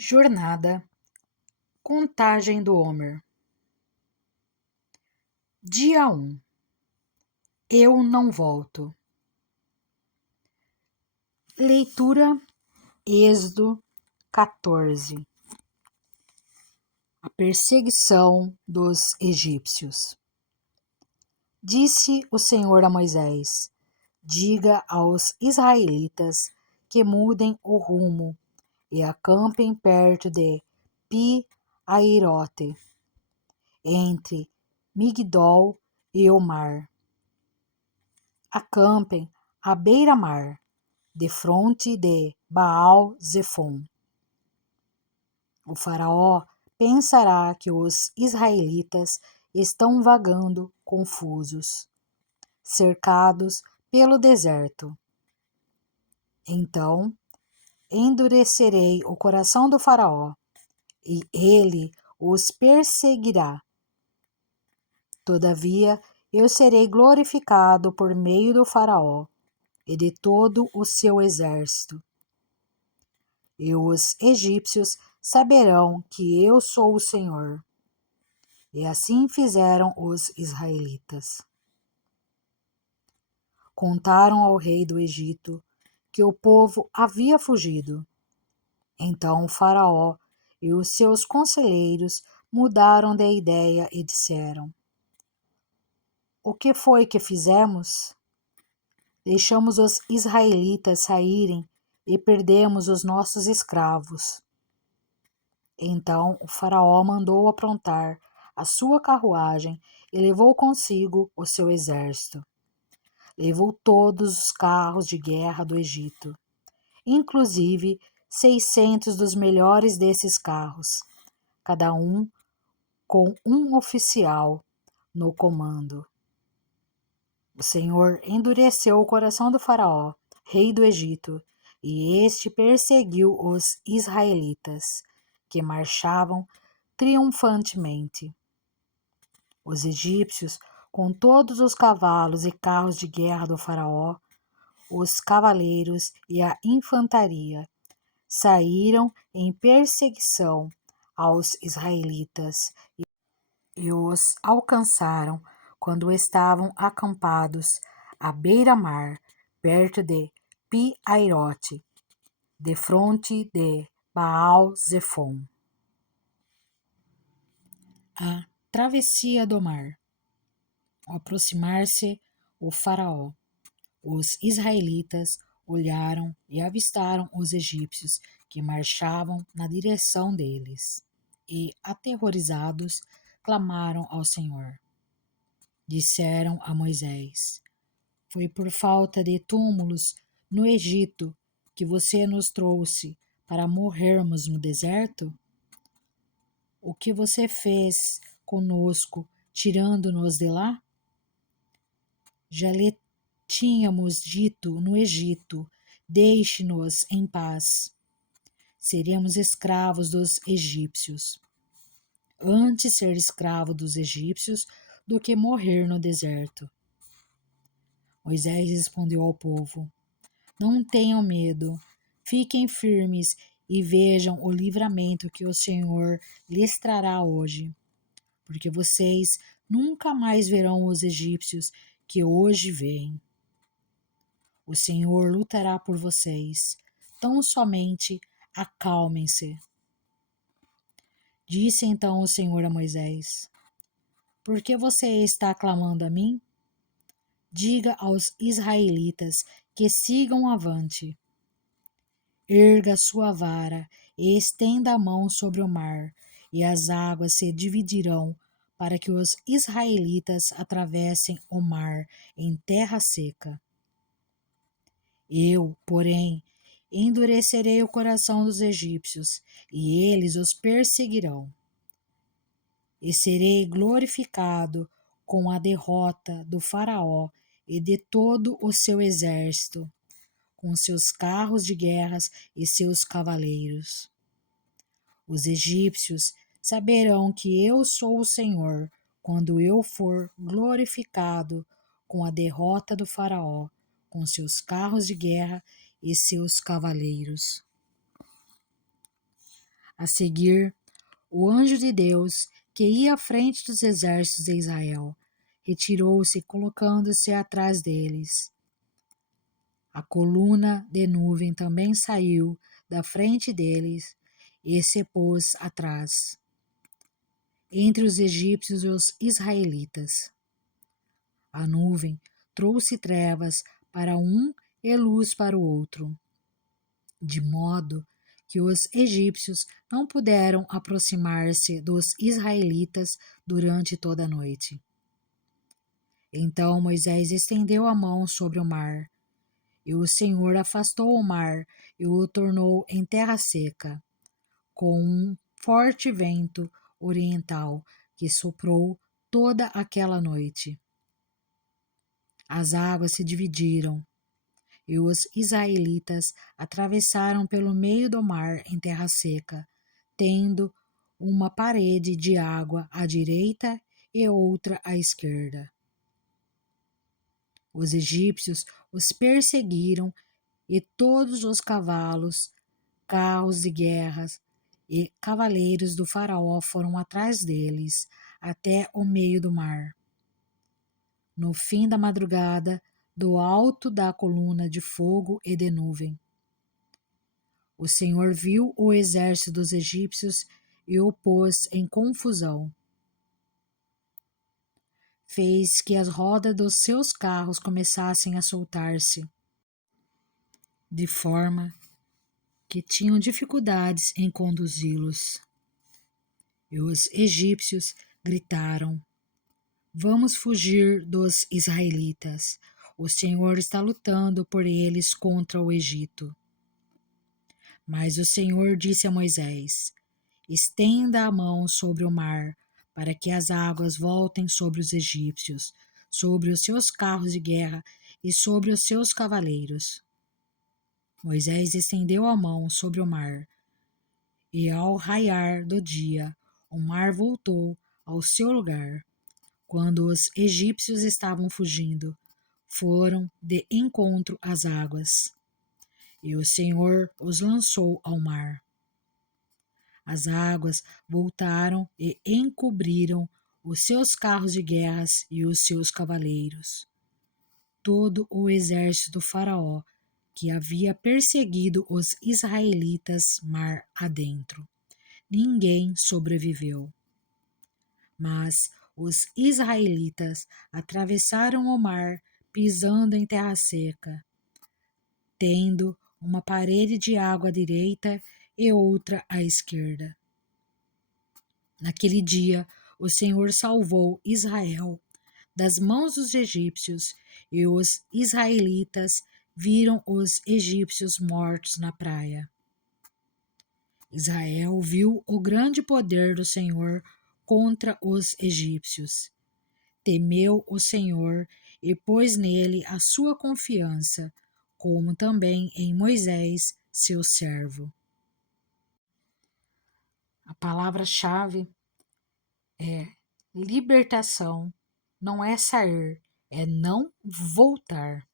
Jornada, contagem do Homer. Dia 1. Eu não volto. Leitura Êxodo 14. A perseguição dos egípcios. Disse o Senhor a Moisés: diga aos israelitas que mudem o rumo e acampem perto de Pi-Hahirote, entre Migdol e o mar. Acampem à beira-mar, defronte de Baal-Zefon. O faraó pensará que os israelitas estão vagando confusos, cercados pelo deserto. Então, endurecerei o coração do faraó, e ele os perseguirá. Todavia, eu serei glorificado por meio do faraó e de todo o seu exército. E os egípcios saberão que eu sou o Senhor. E assim fizeram os israelitas. Contaram ao rei do Egito que o povo havia fugido. Então o faraó e os seus conselheiros mudaram de ideia e disseram: o que foi que fizemos? Deixamos os israelitas saírem e perdemos os nossos escravos. Então o faraó mandou aprontar a sua carruagem e levou consigo o seu exército. Levou todos os carros de guerra do Egito, inclusive 600 dos melhores desses carros, cada um com um oficial no comando. O Senhor endureceu o coração do faraó, rei do Egito, e este perseguiu os israelitas, que marchavam triunfantemente. Os egípcios, com todos os cavalos e carros de guerra do faraó, os cavaleiros e a infantaria, saíram em perseguição aos israelitas e os alcançaram quando estavam acampados à beira-mar, perto de Pi-Hahirote, defronte de Baal-Zefon. A travessia do mar. Ao aproximar-se o faraó, os israelitas olharam e avistaram os egípcios que marchavam na direção deles, e, aterrorizados, clamaram ao Senhor. Disseram a Moisés: foi por falta de túmulos no Egito que você nos trouxe para morrermos no deserto? O que você fez conosco, tirando-nos de lá? Já lhe tínhamos dito no Egito: deixe-nos em paz. Seremos escravos dos egípcios. Antes ser escravo dos egípcios do que morrer no deserto. Moisés respondeu ao povo: não tenham medo, fiquem firmes e vejam o livramento que o Senhor lhes trará hoje, porque vocês nunca mais verão os egípcios que hoje veem. O Senhor lutará por vocês, tão somente acalmem-se. Disse então o Senhor a Moisés: por que você está clamando a mim? Diga aos israelitas que sigam avante. Erga sua vara e estenda a mão sobre o mar, e as águas se dividirão para que os israelitas atravessem o mar em terra seca. Eu, porém, endurecerei o coração dos egípcios, e eles os perseguirão. E serei glorificado com a derrota do faraó e de todo o seu exército, com seus carros de guerras e seus cavaleiros. Os egípcios saberão que eu sou o Senhor quando eu for glorificado com a derrota do faraó, com seus carros de guerra e seus cavaleiros. A seguir, o anjo de Deus, que ia à frente dos exércitos de Israel, retirou-se, colocando-se atrás deles. A coluna de nuvem também saiu da frente deles e se pôs atrás, entre os egípcios e os israelitas. A nuvem trouxe trevas para um e luz para o outro, de modo que os egípcios não puderam aproximar-se dos israelitas durante toda a noite. Então Moisés estendeu a mão sobre o mar, e o Senhor afastou o mar e o tornou em terra seca, com um forte vento oriental que soprou toda aquela noite. As águas se dividiram, e os israelitas atravessaram pelo meio do mar em terra seca, tendo uma parede de água à direita e outra à esquerda. Os egípcios os perseguiram e todos os cavalos, carros de guerra e cavaleiros do faraó foram atrás deles até o meio do mar. No fim da madrugada, do alto da coluna de fogo e de nuvem, o Senhor viu o exército dos egípcios e o pôs em confusão. Fez que as rodas dos seus carros começassem a soltar-se, de forma que tinham dificuldades em conduzi-los. E os egípcios gritaram: Vamos fugir dos israelitas. O Senhor está lutando por eles contra o Egito. Mas o Senhor disse a Moisés: Estenda a mão sobre o mar, para que as águas voltem sobre os egípcios, sobre os seus carros de guerra e sobre os seus cavaleiros. Moisés estendeu a mão sobre o mar, e ao raiar do dia, o mar voltou ao seu lugar. Quando os egípcios estavam fugindo, foram de encontro às águas, e o Senhor os lançou ao mar. As águas voltaram e encobriram os seus carros de guerras e os seus cavaleiros. Todo o exército do Faraó, que havia perseguido os israelitas mar adentro. Ninguém sobreviveu. Mas os israelitas atravessaram o mar pisando em terra seca, tendo uma parede de água à direita e outra à esquerda. Naquele dia, o Senhor salvou Israel das mãos dos egípcios, e os israelitas viram os egípcios mortos na praia. Israel viu o grande poder do Senhor contra os egípcios. Temeu o Senhor e pôs nele a sua confiança, como também em Moisés, seu servo. A palavra-chave é libertação, não é sair, é não voltar.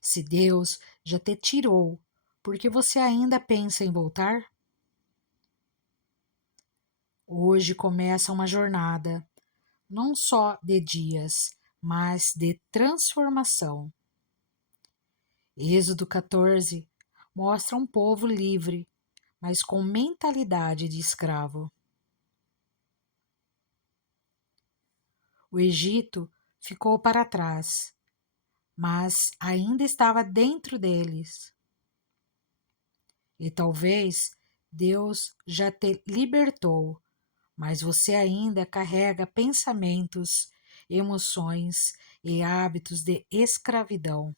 Se Deus já te tirou, por que você ainda pensa em voltar? Hoje começa uma jornada, não só de dias, mas de transformação. Êxodo 14 mostra um povo livre, mas com mentalidade de escravo. O Egito ficou para trás, mas ainda estava dentro deles. E talvez Deus já te libertou, mas você ainda carrega pensamentos, emoções e hábitos de escravidão.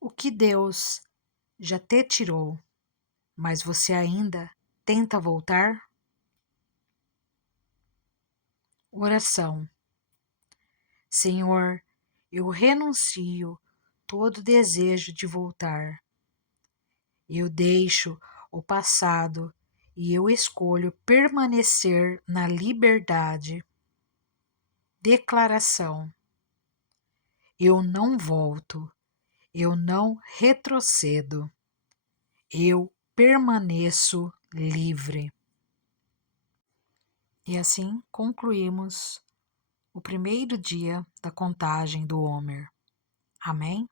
O que Deus já te tirou, mas você ainda tenta voltar? Oração. Senhor, eu renuncio todo desejo de voltar. Eu deixo o passado e eu escolho permanecer na liberdade. Declaração. Eu não volto, eu não retrocedo. eu permaneço livre. E assim concluímos o primeiro dia da contagem do Homer. Amém?